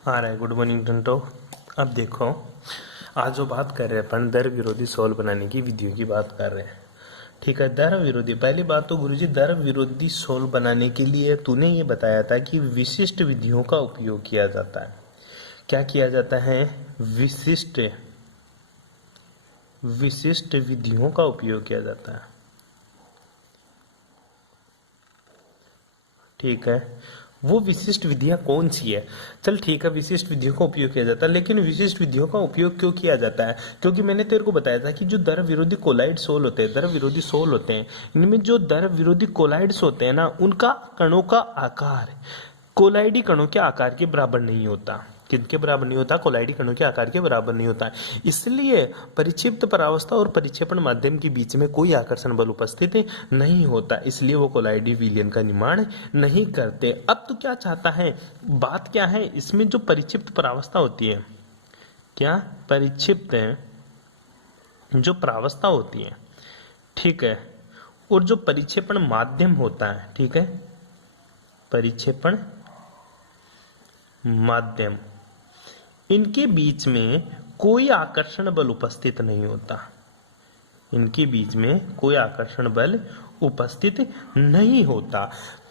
आ रहा है। Good morning टंटो। अब देखो, आज जो बात कर रहे हैं अपन दर विरोधी सोल बनाने की विधियों की बात कर रहे हैं। ठीक है, दर विरोधी। पहली बात तो गुरुजी, दर विरोधी सोल बनाने के लिए तूने ये बताया था कि विशिष्ट विधियों का उपयोग किया जाता है। क्या किया जाता है? विशिष्ट विशिष्ट विधियों का उपयोग किया जाता है। ठीक है, वो विशिष्ट विधियां कौन सी है? चल ठीक है, विशिष्ट विधियों का उपयोग किया जाता है, लेकिन विशिष्ट विधियों का उपयोग क्यों किया जाता है? क्योंकि मैंने तेरे को बताया था कि जो दर विरोधी कोलाइड सोल होते हैं, दर विरोधी सोल होते हैं, इनमें जो दर विरोधी कोलाइड्स होते हैं ना, उनका कणों का आकार कोलाइडी कणों के आकार के बराबर नहीं होता। किनके बराबर नहीं होता? कोलाइडी कणों के आकार के बराबर नहीं होता। इसलिए परिक्षिप्त परावस्था और परिक्षेपण माध्यम के बीच में कोई आकर्षण बल उपस्थित नहीं होता, इसलिए वो कोलाइडी विलयन का निर्माण नहीं करते। अब तो क्या चाहता है, बात क्या है इसमें? जो परिक्षिप्त परावस्था होती है, क्या परिक्षिप्त है जो परावस्था होती है, ठीक है, और जो परिक्षेपण माध्यम होता है, ठीक है, परिक्षेपण माध्यम, इनके बीच में कोई आकर्षण बल उपस्थित नहीं होता। इनके बीच में कोई आकर्षण बल उपस्थित नहीं होता।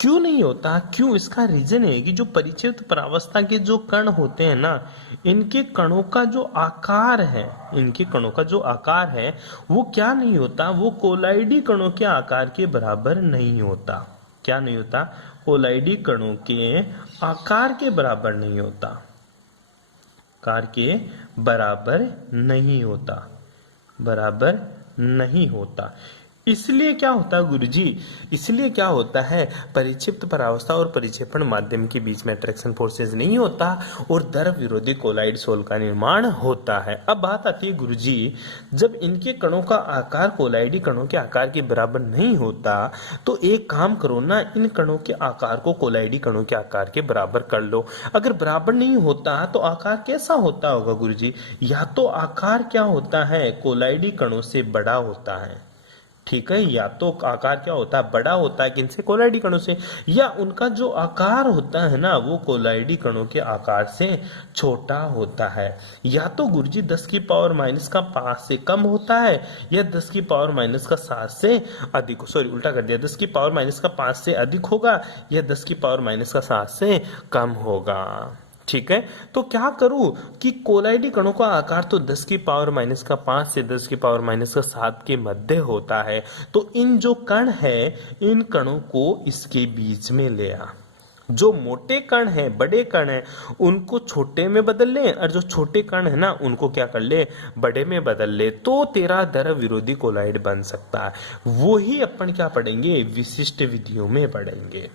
क्यों नहीं होता? क्यों? इसका रीजन है कि जो परिक्षिप्त परावस्था के जो कण होते हैं ना, इनके कणों का जो आकार है, इनके कणों का जो आकार है वो क्या नहीं होता? वो कोलाइडी कणों के आकार के बराबर नहीं होता। क्या नहीं होता? कोलाइडी कणों के आकार के बराबर नहीं होता। आकार के बराबर नहीं होता। बराबर नहीं होता। इसलिए क्या होता है गुरुजी? इसलिए क्या होता है, परिक्षिप्त परावस्था और परिक्षेपण माध्यम के बीच में अट्रैक्शन फोर्सेस नहीं होता और दर विरोधी कोलाइड सोल का निर्माण होता है। अब बात आती है गुरुजी, जब इनके कणों का आकार कोलाइडी कणों के आकार के बराबर नहीं होता, तो एक काम करो ना, इन कणों के आकार को कोलाइडी कणों के आकार के बराबर कर लो। अगर बराबर नहीं होता तो आकार कैसा होता होगा गुरुजी? या तो आकार क्या होता है, कोलाइडी कणों से बड़ा होता है, ठीक है, या तो आकार क्या होता है, बड़ा होता है किनसे? कोलाइडी कणों से, या उनका जो आकार होता है ना, वो कोलाइडी कणों के आकार से छोटा होता है। या तो गुरुजी 10 की पावर माइनस का 5 से कम होता है, या 10 की पावर माइनस का 7 से अधिक, सॉरी उल्टा कर दिया, 10 की पावर माइनस का 5 से अधिक होगा, या 10 की पावर माइनस का 7 से कम होगा। ठीक है, तो क्या करूं कि कोलाइडी कणों का आकार तो 10 की पावर माइनस का 5 से 10 की पावर माइनस का 7 के मध्य होता है, तो इन जो कण है, इन कणों को इसके बीच में ले आ। जो मोटे कण है, बड़े कण है, उनको छोटे में बदल ले, और जो छोटे कण है ना, उनको क्या कर ले, बड़े में बदल ले, तो तेरा दर विरोधी कोलाइड बन सकता है। वो ही अपन क्या पढ़ेंगे, विशिष्ट विधियों में पढ़ेंगे।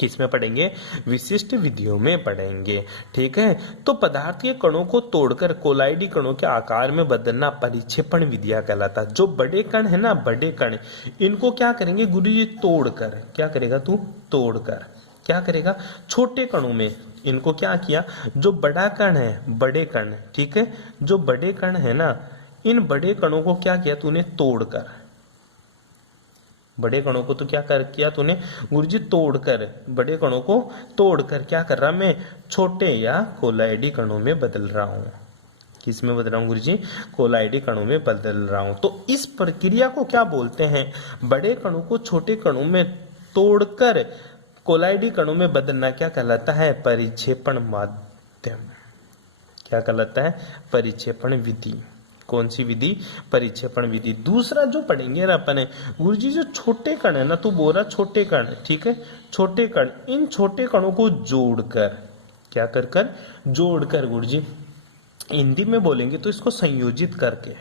किस में पढ़ेंगे? विशिष्ट विधियों में पढ़ेंगे। ठीक है, तो पदार्थ के कणों को तोड़कर कोलाइडी कणों के आकार में बदलना परिक्षेपण विधिया कहलाता। जो बड़े कण है ना, बड़े कण, इनको क्या करेंगे गुरुजी? तोड़कर। क्या करेगा तू? तोड़कर। क्या करेगा? छोटे कणों में इनको क्या किया? जो बड़ा कण है, बड़े कण, ठीक है, जो बड़े कण है ना, इन बड़े कणों को क्या किया तूने? तोड़कर। बड़े कणों को तो क्या कर किया तूने गुरुजी? तोड़कर। बड़े कणों को तोड़कर क्या कर रहा मैं? छोटे या कोलाइडी कणों में बदल रहा हूं। किस में बदल रहा हूं गुरुजी? कोलाइडी कणों में बदल रहा हूं। तो इस प्रक्रिया को क्या बोलते हैं? बड़े कणों को छोटे कणों में तोड़कर कोलाइडी कणों में बदलना क्या कहलाता है? परिक्षेपण माध्यम। क्या कहलाता है? परिक्षेपण विधि। कौन सी विधि? परिक्षेपण विधि। दूसरा जो पढ़ेंगे ना अपन, गुरुजी जो छोटे कण है ना, तू बोल रहा छोटे कण, ठीक है, छोटे कण, इन छोटे कणों को जोड़कर, क्या कर कर? जोड़कर गुरुजी, हिंदी में बोलेंगे तो इसको संयोजित करके,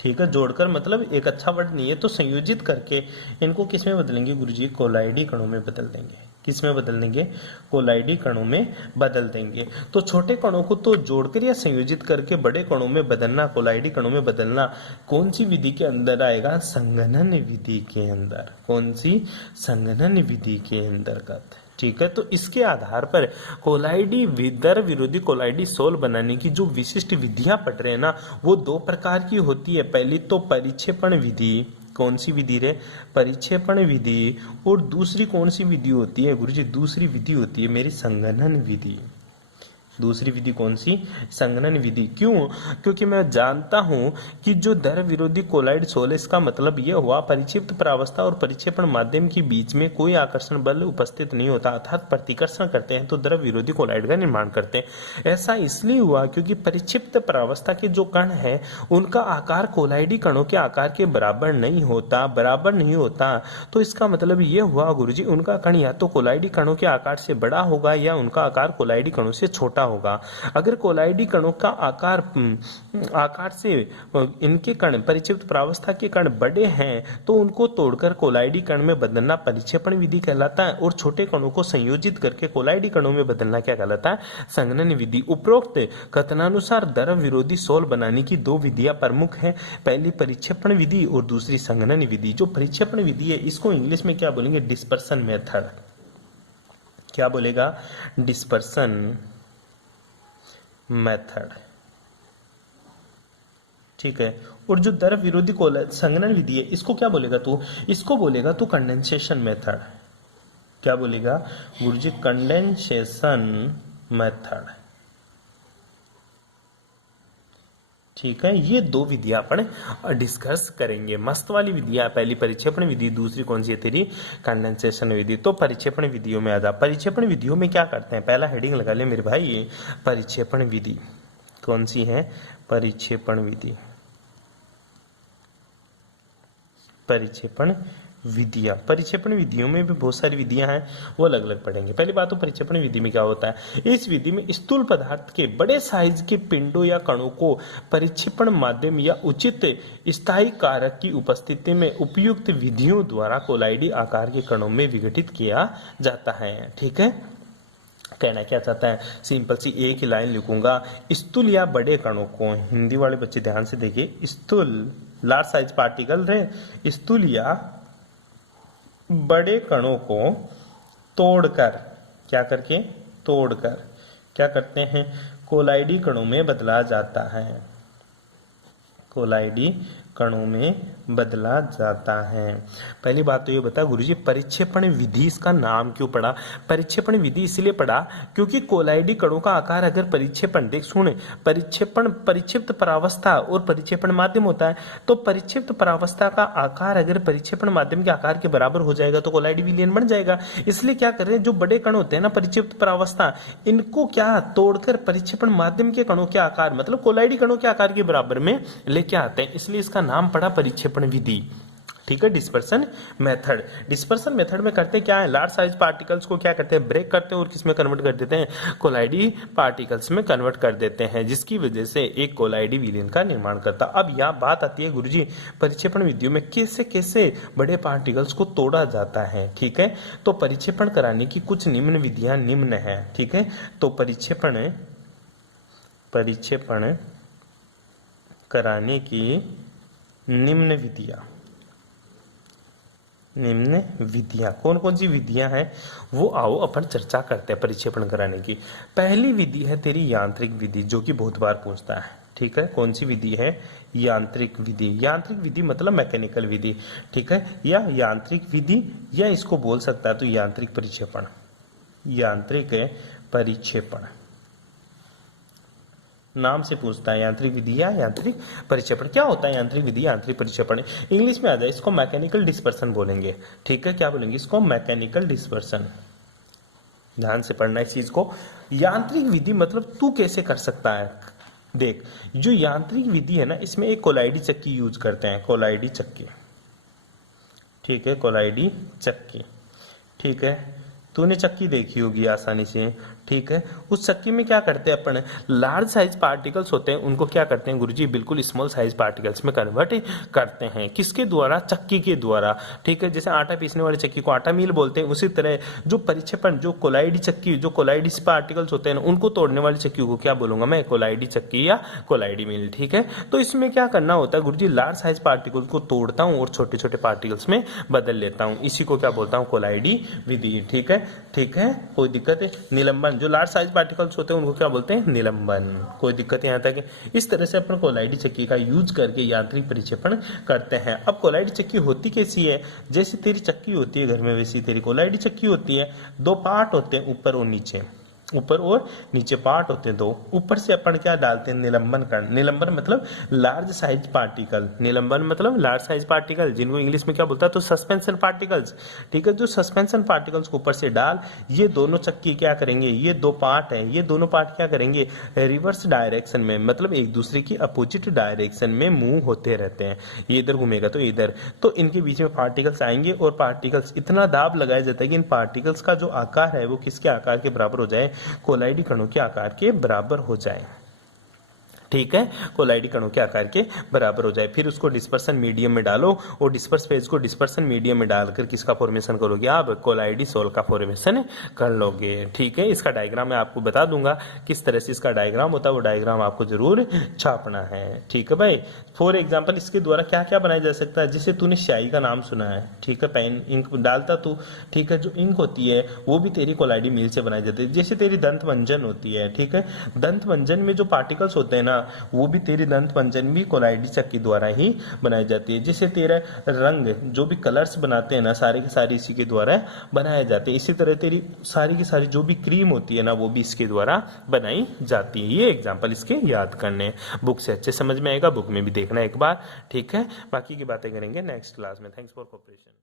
ठीक है, जोड़कर मतलब एक अच्छा वर्ड नहीं है, तो संयोजित करके इनको किस में बदलेंगे गुरुजी? कोलाइडी कणों में बदल देंगे। किस में बदल देंगे? कोलाइडी कणों में बदल देंगे। तो छोटे कणों को तो जोड़कर या संयोजित करके बड़े कणों में बदलना, कोलाइडी कणों में बदलना, कौन सी विधि के अंदर आएगा? संघनन विधि के अंदर। कौन सी? संघनन विधि के अंतर्गत। ठीक है, तो इसके आधार पर कोलाइडी दर विरोधी कोलाइडी सोल बनाने की जो विशिष्ट विधियां पढ़ रहे हैं ना, वो दो प्रकार की होती है। पहली तो परिक्षेपण विधि। कौन सी विधि रे? परिक्षेपण विधि। और दूसरी कौन सी विधि होती है गुरुजी? दूसरी विधि होती है मेरी संघनन विधि। दूसरी विधि कौन सी? संघनन विधि। क्यों? क्योंकि मैं जानता हूं कि जो दर विरोधी कोलाइड सोल, इसका मतलब यह हुआ परिक्षिप्त प्रावस्था और परिक्षेपण माध्यम के बीच में कोई आकर्षण बल उपस्थित नहीं होता, अर्थात प्रतिकर्षण करते हैं तो द्रव विरोधी कोलाइड का निर्माण करते हैं। ऐसा इसलिए हुआ क्योंकि परिक्षिप्त प्रावस्था के जो कण है उनका आकार कोलाइडी कणों के आकार के बराबर नहीं होता। तो इसका मतलब यह हुआ गुरुजी, उनका कण या तो कोलाइडी कणों के आकार से बड़ा होगा या उनका आकार कोलाइडी कणों से छोटा होगा। अगर कोलाइडी कणों का आकार से इनके कण, परिक्षिप्त प्रावस्था के कण बड़े हैं तो उनको तोड़कर कोलाइडी कण में बदलना परिक्षेपण विधि कहलाता है, और छोटे कणों को संयोजित करके कोलाइडी कणों में बदलना क्या कहलाता है? संघनन विधि। उपरोक्त कथनानुसार द्रव विरोधी सोल बनाने की दो विधियां प्रमुख हैं, पहली परिक्षेपण विधि और दूसरी संघनन विधि। जो परिक्षेपण विधि है इसको इंग्लिश में क्या बोलेंगे? Dispersion method. क्या बोलेगा? Dispersion method. ठीक है। और जो द्रव विरोधी संघनन विधि है इसको क्या बोलेगा तू? इसको बोलेगा तू कंडेंसेशन मेथड। क्या बोलेगा गुरुजी? Condensation method. ठीक है, ये दो विधियां अपन डिस्कस करेंगे। मस्त वाली विधियां, पहली परिक्षेपण विधि, दूसरी कौन सी है तेरी? कंडेंसेशन विधि। तो परिक्षेपण विधियों में आ जा। परिक्षेपण विधियों में क्या करते हैं? पहला हेडिंग लगा ले मेरे भाई, परिक्षेपण विधि। कौन सी है? परिक्षेपण विधि। परिक्षेपण विधियां, परिक्षेपण विधियों में भी बहुत सारी विधियां हैं, वो अलग अलग पढ़ेंगे। पहली बात तो परिक्षेपण विधि में क्या होता है? इस विधि में स्थूल पदार्थ के बड़े साइज के पिंडों या कणों को परिक्षेपण माध्यम या उचित स्थायी कारक की उपस्थिति में उपयुक्त विधियों द्वारा कोलाइडी आकार के कणों में विघटित किया जाता है। ठीक है, कहना क्या चाहता है? सिंपल सी एक ही लाइन लिखूंगा, स्थूल या बड़े कणों को, हिंदी वाले बच्चे ध्यान से देखिए, स्थूल लार्ज साइज पार्टिकल रहे, स्थूल या बड़े कणों को तोड़कर, क्या करके? तोड़कर क्या करते हैं? कोलाइडी कणों में बदला जाता है। कोलाइडी कणों में बदला जाता है। पहली बात तो ये बता गुरुजी, परिक्षेपण विधि इसका नाम क्यों पड़ा? परिक्षेपण विधि इसलिए पड़ा क्योंकि कोलाइडी कणों का आकार अगर परिक्षेपण, देख सुन, परिक्षेपण परिक्षिप्त परावस्था और परिक्षेपण माध्यम होता है, तो परिक्षिप्त परावस्था का आकार अगर परिक्षेपण माध्यम के आकार के बराबर हो जाएगा तो कोलाइडी विलयन बन जाएगा। इसलिए क्या कर रहे हैं, जो बड़े कण होते हैं ना परिक्षिप्त परावस्था, इनको क्या तोड़कर परिक्षेपण माध्यम के कणों के आकार, मतलब कोलाइडी कणों के आकार के बराबर में लेके आते हैं, इसलिए इसका नाम पड़ा परिक्षेपण विधि। ठीक है, डिस्पर्सन मेथड। डिस्पर्सन मेथड में करते क्या है? लार्ज साइज पार्टिकल्स को क्या करते हैं? ब्रेक करते हैं और किस में कन्वर्ट कर देते हैं? कोलाइडी पार्टिकल्स में कन्वर्ट कर देते हैं, जिसकी वजह से एक कोलाइडी विलयन का निर्माण करता। अब यह बात आती है गुरुजी, परिक्षेपण विधियों में कैसे कैसे बड़े पार्टिकल्स को तोड़ा जाता है। ठीक है, तो परिक्षेपण कराने की कुछ निम्न विधियां निम्न है। ठीक है, तो परिक्षेपण कराने की निम्न विधियां कौन कौन सी विधियां हैं वो आओ अपन चर्चा करते हैं। परिक्षेपण कराने की पहली विधि है तेरी यांत्रिक विधि, जो कि बहुत बार पूछता है। ठीक है, कौन सी विधि है? यांत्रिक विधि। यांत्रिक विधि मतलब मैकेनिकल विधि। ठीक है, या यांत्रिक विधि, या इसको बोल सकता है तो यांत्रिक परिक्षेपण। यांत्रिक परिक्षेपण नाम से पूछता है, यांत्रिक विधि या यांत्रिक परिक्षेपण। क्या होता है यांत्रिक विधि, यांत्रिक परिक्षेपण? इंग्लिश में आ जाए, इसको मैकेनिकल डिस्पर्सन बोलेंगे। ठीक है, क्या बोलेंगे इसको? Mechanical dispersion. ध्यान से पढ़ना इस चीज को। यांत्रिक विधि मतलब तू कैसे कर सकता है? देख, जो यांत्रिक विधि है ना, इसमें एक कोलाइडी चक्की यूज करते हैं, कोलाइडी चक्की। ठीक है, कोलाइडी चक्की। ठीक है, तूने चक्की देखी होगी आसानी से। ठीक है, उस चक्की में क्या करते हैं अपन? लार्ज साइज पार्टिकल्स होते हैं, उनको क्या करते हैं गुरुजी? बिल्कुल स्मॉल साइज पार्टिकल्स में कन्वर्ट करते हैं। किसके द्वारा? चक्की के द्वारा। ठीक है, जैसे आटा पीसने वाली चक्की को आटा मिल बोलते हैं, उसी तरह जो परिक्षेपण, जो कोलाइडी चक्की, जो कोलाइडी पार्टिकल्स होते हैं उनको तोड़ने वाली चक्की को क्या बोलूंगा मैं? कोलाइडी चक्की या कोलाइडी मिल। ठीक है, तो इसमें क्या करना होता है गुरुजी? लार्ज साइज पार्टिकल को तोड़ता हूं और छोटे छोटे पार्टिकल्स में बदल लेता हूं, इसी को क्या बोलता हूं? कोलाइडी विधि। ठीक है, ठीक है, कोई दिक्कत है? निलंबन, जो लार्ज साइज पार्टिकल्स होते हैं उनको क्या बोलते हैं? निलंबन। कोई दिक्कत यहाँ तक? इस तरह से अपन कोलाइडी चक्की का यूज करके यांत्रिक परिक्षेपण करते हैं। अब कोलाइडी चक्की होती कैसी है? जैसे तेरी चक्की होती है घर में, वैसी तेरी कोलाइडी चक्की होती है। दो पार्ट होते हैं, ऊपर और नीचे। ऊपर और नीचे पार्ट होते हैं दो। ऊपर से अपन क्या डालते हैं, निलंबन कण। निलंबन मतलब लार्ज साइज पार्टिकल, निलंबन मतलब लार्ज साइज पार्टिकल, जिनको इंग्लिश में क्या बोलता है, तो सस्पेंशन पार्टिकल्स। ठीक है, जो सस्पेंशन पार्टिकल्स को ऊपर से डाल, ये दोनों चक्की क्या करेंगे, ये दो पार्ट हैं, ये दोनों पार्ट क्या करेंगे, रिवर्स डायरेक्शन में, मतलब एक दूसरे की अपोजिट डायरेक्शन में मूव होते रहते हैं। ये इधर घूमेगा तो इधर, तो इनके बीच में पार्टिकल्स आएंगे और पार्टिकल्स, इतना दाब लगाया जाता है कि इन पार्टिकल्स का जो आकार है वो किसके आकार के बराबर हो जाए, कोलाइडी कणों के आकार के बराबर हो जाए। ठीक है, कोलाइडी कणों के आकार के बराबर हो जाए। फिर उसको डिस्पर्सन मीडियम में डालो और डिस्पर्स फेज को डिस्पर्सन मीडियम में डालकर किसका फॉर्मेशन करोगे आप, कोलाइडी सोल का फॉर्मेशन कर लोगे। ठीक है, इसका डायग्राम मैं आपको बता दूंगा किस तरह से इसका डायग्राम होता है, वो डायग्राम आपको जरूर छापना है। ठीक है भाई, फॉर एग्जाम्पल इसके द्वारा क्या क्या बनाया जा सकता है, जिसे तूने स्याही का नाम सुना है। ठीक है, पेन इंक डालता तू। ठीक है, जो इंक होती है वो भी तेरी कोलाइडी मील से बनाई जाती है। जैसे तेरी दंत मंजन होती है, ठीक है, दंत मंजन में जो पार्टिकल्स होते हैं ना, वो भी तेरी दंत मंजन भी कोलाइडी चक्की द्वारा ही बनाई जाती है। जैसे तेरा रंग, जो भी कलर्स बनाते हैं ना, सारे के सारे इसी के द्वारा बनाए जाते हैं। इसी तरह तेरी सारी की सारी जो भी क्रीम होती है ना, वो भी इसके द्वारा बनाई जाती है। ये एग्जाम्पल इसके याद करने, बुक से अच्छे समझ में आएगा, बुक में भी देखना एक बार। ठीक है, बाकी की बातें करेंगे नेक्स्ट क्लास में। Thanks for cooperation.